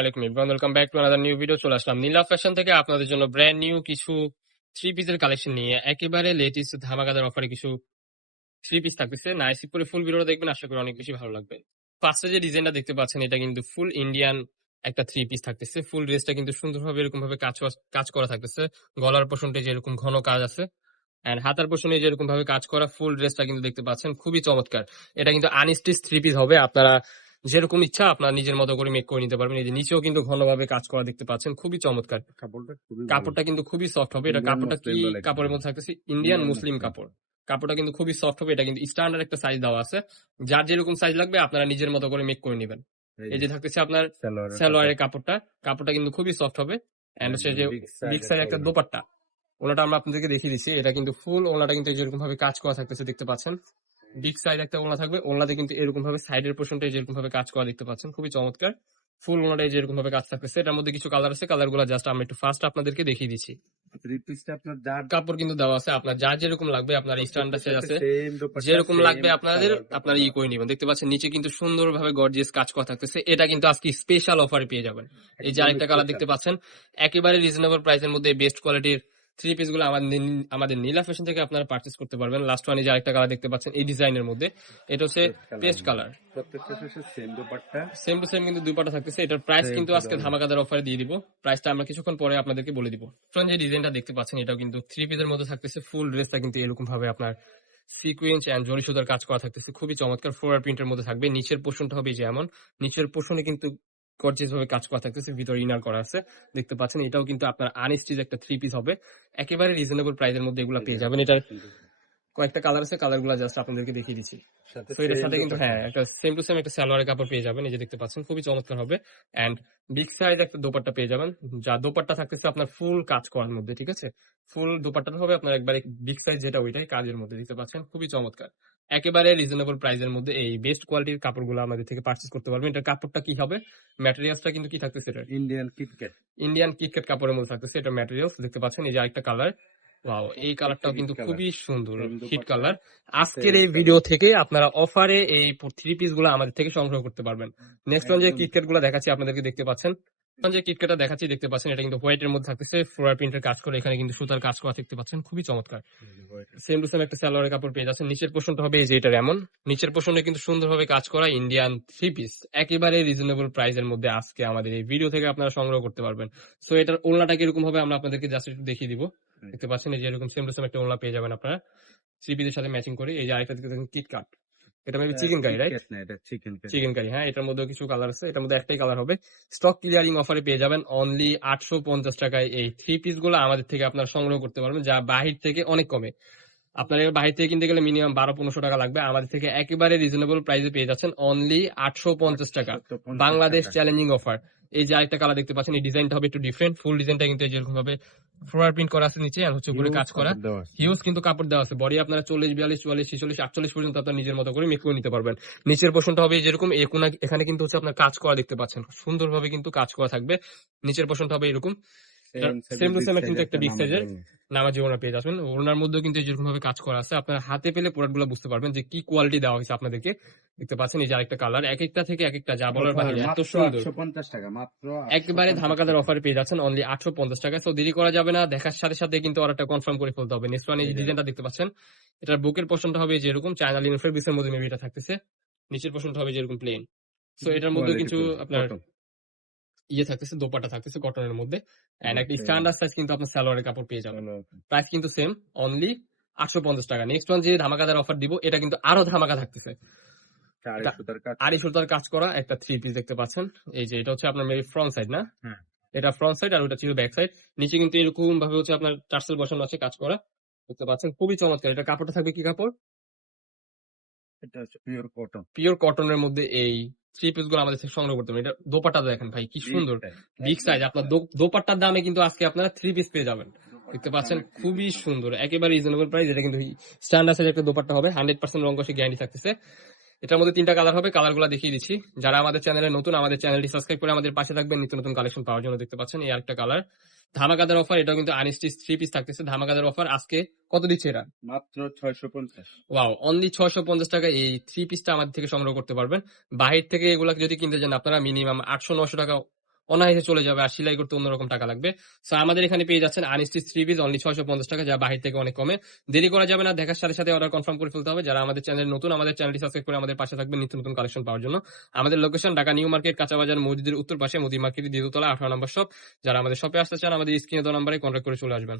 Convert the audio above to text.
আলাইকুম ইবরান welcome back to another new video চলে আসলাম নীলা ফ্যাশন থেকে আপনাদের জন্য ব্র্যান্ড নিউ কিছু থ্রি পিসের কালেকশন নিয়ে। একেবারে লেটেস্ট ধামাকাদার অফারে কিছু থ্রি পিস থাকতেছে। নাইস করে ফুল ভিডিওটা দেখবেন, আশা করি অনেক বেশি ভালো লাগবে। ফার্স্টে যে ডিজাইনটা দেখতে পাচ্ছেন, এটা কিন্তু ফুল ইন্ডিয়ান একটা থ্রি পিস থাকতেছে। ফুল ড্রেসটা কিন্তু সুন্দরভাবে এরকম ভাবে কাজ কাজ করা থাকতেছে। গলার পোষণটা যেরকম ঘন কাজ আছে এন্ড হাতার পোষণে যেরকম ভাবে কাজ করা ফুল ড্রেসটা কিন্তু দেখতে পাচ্ছেন। খুবই চমৎকার। এটা কিন্তু আনস্টিচ থ্রি পিস হবে। আপনারা যেরকম ইচ্ছা আপনার নিজের মতো করে মেক করে নিতে পারবেন। এই যে নিচেও কিন্তু ঘনভাবে কাজ করা দেখতে পাচ্ছেন খুবই চমৎকার। কাপড়টা কিন্তু খুবই সফট হবে। এটা কাপড়টা কি কাপড়ের মধ্যে থাকতেছে? ইন্ডিয়ান মুসলিম কাপড়। কাপড়টা কিন্তু খুবই সফট হবে। এটা কিন্তু স্ট্যান্ডার্ড একটা সাইজ দেওয়া আছে। যার যেরকম সাইজ লাগবে আপনারা নিজের মতো করে মেক করে নেবেন। এই যে থাকতেছে আপনার সালোয়ারের কাপড়টা। কাপড়টা কিন্তু খুবই সফট হবে। এন্ড হচ্ছে যে বিগ সাইজ একটা দোপাট্টা। ওনাটা আমরা আপনাদেরকে দেখিয়ে দিচ্ছি। এটা কিন্তু ফুল ওনাটা কিন্তু যেরকম ভাবে কাজ করা থাকতেছে দেখতে পাচ্ছেন। বিগ সাইজ একটা ওনা থাকবে। ওনাতে কিন্তু এরকম ভাবে সাইডের পোর্শনটা যেরকম ভাবে কাজ করা দেখতে পাচ্ছেন খুবই চমৎকার। ফুল ওনাটা যেরকম ভাবে কাজ থাকতেছে এটার মধ্যে কিছু কালার আছে কালারগুলো জাস্ট আমরা একটু ফার্স্ট আপনাদেরকে দেখিয়ে দিচ্ছি। কাপড় কিন্তু দেওয়া আছে আপনার যার যেরকম লাগবে আপনার স্ট্যান্ডার্ড সাইজ আছে। যেরকম লাগবে আপনাদের আপনারা ই করে নিবেন। দেখতে পাচ্ছেন নিচে কিন্তু সুন্দরভাবে গর্জিয়াস কাজ করা থাকতেছে। এটা কিন্তু আজকে স্পেশাল অফার পেয়ে যাবেন। এই যে আরেকটা কালার দেখতে পাচ্ছেন একেবারে রিজনেবল প্রাইসের মধ্যে বেস্ট কোয়ালিটির থ্রি পিসগুলো আমাদের আমাদের নীলা ফ্যাশন থেকে আপনারা পার্চেস করতে পারবেন। লাস্ট ওয়ানে যে আরেকটা কালার দেখতে পাচ্ছেন এই ডিজাইনের মধ্যে। এটা হচ্ছে পেস্ট কালার প্রত্যেকটা same dupatta. Same to same কিন্তু দুই থাকতেছে। এটার প্রাইস কিন্তু আজকে ধামাকাদার অফারে দিয়ে দিব। প্রাইসটা আমরা কিছুক্ষণ পরে আপনাদেরকে বলে দিব। ফ্রন্ট যে ডিজাইনটা দেখতে পাচ্ছেন এটাও কিন্তু থ্রি পিসের মধ্যে থাকতেছে। ফুল ড্রেসটা কিন্তু এরকম ভাবে আপনার সিকুয়েন্স এন্ড জরি সুতার কাজ করা থাকতেছে। খুবই চমৎকার ফ্লোরার প্রিন্টের মধ্যে থাকবে। নিচের পোর্শনটা হবে যেমন নিচের পোর্শনে কিন্তু গর্জিয়াস ভাবে কাজ করা থাকতেছে ভিতরে ইনার করা আছে। দেখতে পাচ্ছেন এটাও কিন্তু আপনার আনস্টিচ একটা থ্রি পিস হবে। একেবারে রিজনেবল প্রাইস এর মধ্যে এগুলো পেয়ে যাবেন। এটার কয়েকটা কালার আছে কালারগুলো জাস্ট আপনাদেরকে দেখিয়ে দিচ্ছি। তো এটার সাথে কিন্তু হ্যাঁ একটা সেম টু সেম একটা সালোয়ারের কাপড় পেয়ে যাবেন এই যে দেখতে পাচ্ছেন খুবই চমৎকার হবে। এন্ড বিগ সাইজ একটা দোপাট্টা পেয়ে যাবেন যা দোপাট্টা থাকতেছে আপনার ফুল কাজ করার মধ্যে ঠিক আছে? ফুল দোপাট্টাটা হবে আপনার একবারে বিগ সাইজ যেটা ওইটাই কাজের মধ্যে দেখতে পাচ্ছেন? খুবই চমৎকার। একেবারে রিজনেবল প্রাইসের মধ্যে এই বেস্ট কোয়ালিটির কাপড়গুলো আমাদের থেকে পারচেস করতে পারবেন। এটার কাপড়টা কি হবে? ম্যাটেরিয়ালসটা কিন্তু কি থাকতেছে এটা ইন্ডিয়ান কিটক্যাট ইন্ডিয়ান কিটক্যাট কাপড়ের মধ্যে থাকতেছে এটা ম্যাটেরিয়ালস দেখতে পাচ্ছেন? এই যে আরেকটা কালার ওয়াও এই কালারটাও কিন্তু খুবই সুন্দর হিট কালার আজকের এই ভিডিও থেকে আপনারা অফারে এই থ্রি পিসগুলো আমাদের থেকে সংগ্রহ করতে পারবেন। নেক্সট ওয়ান যে। কিটক্যাটগুলো দেখাচ্ছি আপনাদেরকে দেখতে পাচ্ছেন। যে দেখাচ্ছি দেখতে পাচ্ছেন এটা কিন্তু হোয়াইট এর মধ্যে থাকতেছে। ফ্লোরার প্রিন্টের কাজ করে এখানে কিন্তু সুতার কাজ করা দেখতে পাচ্ছেন খুবই চমৎকার। সেম টু সেম একটা সালোয়ারের কাপড় পেয়ে যাচ্ছেন। নিচের পোর্শনটা হবে এই যে এটা এমন। নিচের পোর্শনে কিন্তু সুন্দরভাবে কাজ করা ইন্ডিয়ান থ্রি পিস একেবারে রিজনেবল প্রাইসের মধ্যে আজকে আমাদের এই ভিডিও থেকে আপনারা সংগ্রহ করতে পারবেন। সো এটার ওলনাটা কীরকম হবে আমরা আপনাদেরকে জাস্ট একটু দেখিয়ে দিব। দেখতে পাচ্ছেন এই যে এরকম সেম টু সেম একটা ওলা পেয়ে যাবেন আপনারা। সিপিদের সাথে ম্যাচিং করে এই যে আরেকটা দেখতে কিট কাট এটা মেবি চিকেন কারি রাইট না এটা চিকেন কারি চিকেন কারি হ্যাঁ এটার মধ্যে কিছু কালার আছে এটার মধ্যে একটাই কালার হবে। স্টক ক্লিয়ারিং অফারে পেয়ে যাবেন অনলি আটশো পঞ্চাশ টাকায় এই থ্রি পিসগুলো আমাদের থেকে আপনারা সংগ্রহ করতে পারবেন যা বাহির থেকে অনেক কমে। আপনার বাহির থেকে কিনতে গেলে মিনিমাম বারো পনেরোশো টাকা লাগবে। আমাদের থেকে একেবারে রিজনেবল প্রাইসে পেয়ে যাচ্ছেন অনলি আটশো পঞ্চাশ টাকা। বাংলাদেশ চ্যালেঞ্জিং অফার এই যে আরেকটা কালার দেখতে পাচ্ছেন এই ডিজাইনটা হবে একটু ডিফারেন্ট ফুল ডিজাইনটা কিন্তু যেরকম ভাবে ফ্লোয়ার প্রিন্ট করা আছে নিচে আর হচ্ছে উপরে কাজ করা। হিউজ কিন্তু কাপড় দেওয়া আছে। বডি আপনারা চল্লিশ বিয়াল্লিশ চুয়াল্লিশ ছেচল্লিশ আটচল্লিশ পর্যন্ত আপনার নিজের মতো করে মেক করে নিতে পারবেন। নিচের পোর্শনটা হবে যেরকম এখানে কিন্তু হচ্ছে আপনার কাজ করা দেখতে পাচ্ছেন। সুন্দরভাবে কিন্তু কাজ করা থাকবে। নিচের পোর্শনটা হবে এরকম। Same to same কিন্তু একটা size এর নামাজি ওনার পেয়ে যাচ্ছেন। ওনার মধ্যেও কিন্তু যেরকম ভাবে কাজ করা আছে আপনার হাতে পেলে প্রোডাক্টগুলো বুঝতে পারবেন যে কি কোয়ালিটি দেওয়া হয়েছে আপনাদেরকে। দেখতে পাচ্ছেন এই যে আরেকটা কালার এক একটা থেকে এক একটা যা বলার বাহিরে এত সুন্দর। পঞ্চাশ টাকা মাত্র একেবারে ধামাকাদার অফার পেয়ে যাচ্ছেন অনলি আটশো পঞ্চাশ টাকা তো দেরি করা যাবে না দেখার সাথে সাথে কিন্তু অর্ডারটা কনফার্ম করে ফেলতে হবে। নেক্সট ওয়ান এই ডিজাইনটা দেখতে পাচ্ছেন এটার বুকের পোর্শনটা হবে যেরকম চায়না লিনো ফেব্রিক্সের মধ্যে মেবি এটা থাকতেছে। নিচের পোর্শনটা হবে যেরকম প্লেন সো এটার মধ্যে কিছু আপনার ইয়ে থাকতেছে দোপাটা থাকতেছে কটনের মধ্যে। এন্ড একটা স্ট্যান্ডার্ড সাইজ কিন্তু আপনার সালোয়ারের কাপড় পেয়ে যাবেন। প্রাইস কিন্তু সেম অনলি আটশো পঞ্চাশ টাকা। নেক্সট ওয়ান যে ধামাকাদার অফার দিব এটা কিন্তু আরও ধামাকা থাকতেছে। আড়ি সুতার কাজ করা। একটা থ্রি পিস দেখতে পাচ্ছেন। এই যে এটা হচ্ছে আপনার মেবি ফ্রন্ট সাইড না? হ্যাঁ। এটা ফ্রন্ট সাইড আর ওটা ছিল ব্যাক সাইড নিচে কিন্তু এরকম ভাবে হচ্ছে আপনার টার্সেল বসানো আছে কাজ করা। দেখতে পাচ্ছেন খুবই চমৎকার। এটা কাপড়টা থাকবে কি কাপড়? এটা হচ্ছে পিওর কটন পিওর কটনের মধ্যে এই থ্রি পিসগুলো আমাদের সংগ্রহ করতে হবে। এটা দোপাটা দেখেন ভাই কি সুন্দর। বিগ সাইজ আপনার দোপাট্টার দামে কিন্তু আজকে আপনারা থ্রি পিস পেয়ে যাবেন। দেখতে পাচ্ছেন খুবই সুন্দর। একেবারে রিজনেবল প্রাইস এটা কিন্তু স্ট্যান্ডার্ড সাইজ একটা দোপাট্টা হবে। হান্ড্রেড পার্সেন্ট রঙ গ্যারান্টি থাকতেছে। এটার মধ্যে তিনটা কালার হবে কালারগুলো দেখিয়ে দিচ্ছি। যারা আমাদের চ্যানেলে নতুন আমাদের চ্যানেলটি সাবস্ক্রাইব করে আমাদের পাশে থাকবেন। নিত্য নতুন কালেকশন পাওয়ার জন্য দেখতে পাচ্ছেন এই আরেকটা কালার ধামাকাদার অফার এটাও কিন্তু আনিস্টিস থ্রি পিস থাকতেছে। ধামাকাদার অফার আজকে কত দিচ্ছে এরা? মাত্র ছয়শো পঞ্চাশ। ওয়াও অনলি ছয়শো পঞ্চাশ টাকা এই থ্রি পিসটা আমাদের থেকে সংগ্রহ করতে পারবেন। বাহির থেকে এগুলা যদি কিনতে যান আপনারা মিনিমাম আটশো নশো টাকা অনায়াসে চলে যাবে আর সেলাই করতে অন্যরকম টাকা লাগবে। সো আমাদের এখানে পেয়ে যাচ্ছেন আনস্টিচ থ্রি পিস অনলি ছয়শো পঞ্চাশ টাকা, যা বাহির থেকে অনেক কমে। দেরি করা যাবে না, দেখার সাথে সাথে অর্ডার কনফার্ম করে ফেলতে হবে। যারা আমাদের চ্যানেল নতুন, আমাদের চ্যানেলটি সাবস্ক্রাইব করে আমাদের পাশে থাকবে নিত্য নতুন কালেকশন পাওয়ার জন্য। আমাদের লোকেশন ঢাকা নিউ মার্কেট, কাঁচাবাজার, মসজিদের উত্তর পাশে মোদি মার্কেট দ্বিতীয়তলা, আঠারো নম্বর শপ যারা আমাদের শপে আসতে চান, আমাদের স্ক্রিনে দেওয়া নম্বরে কন্ট্যাক্ট করে চলে আসবেন।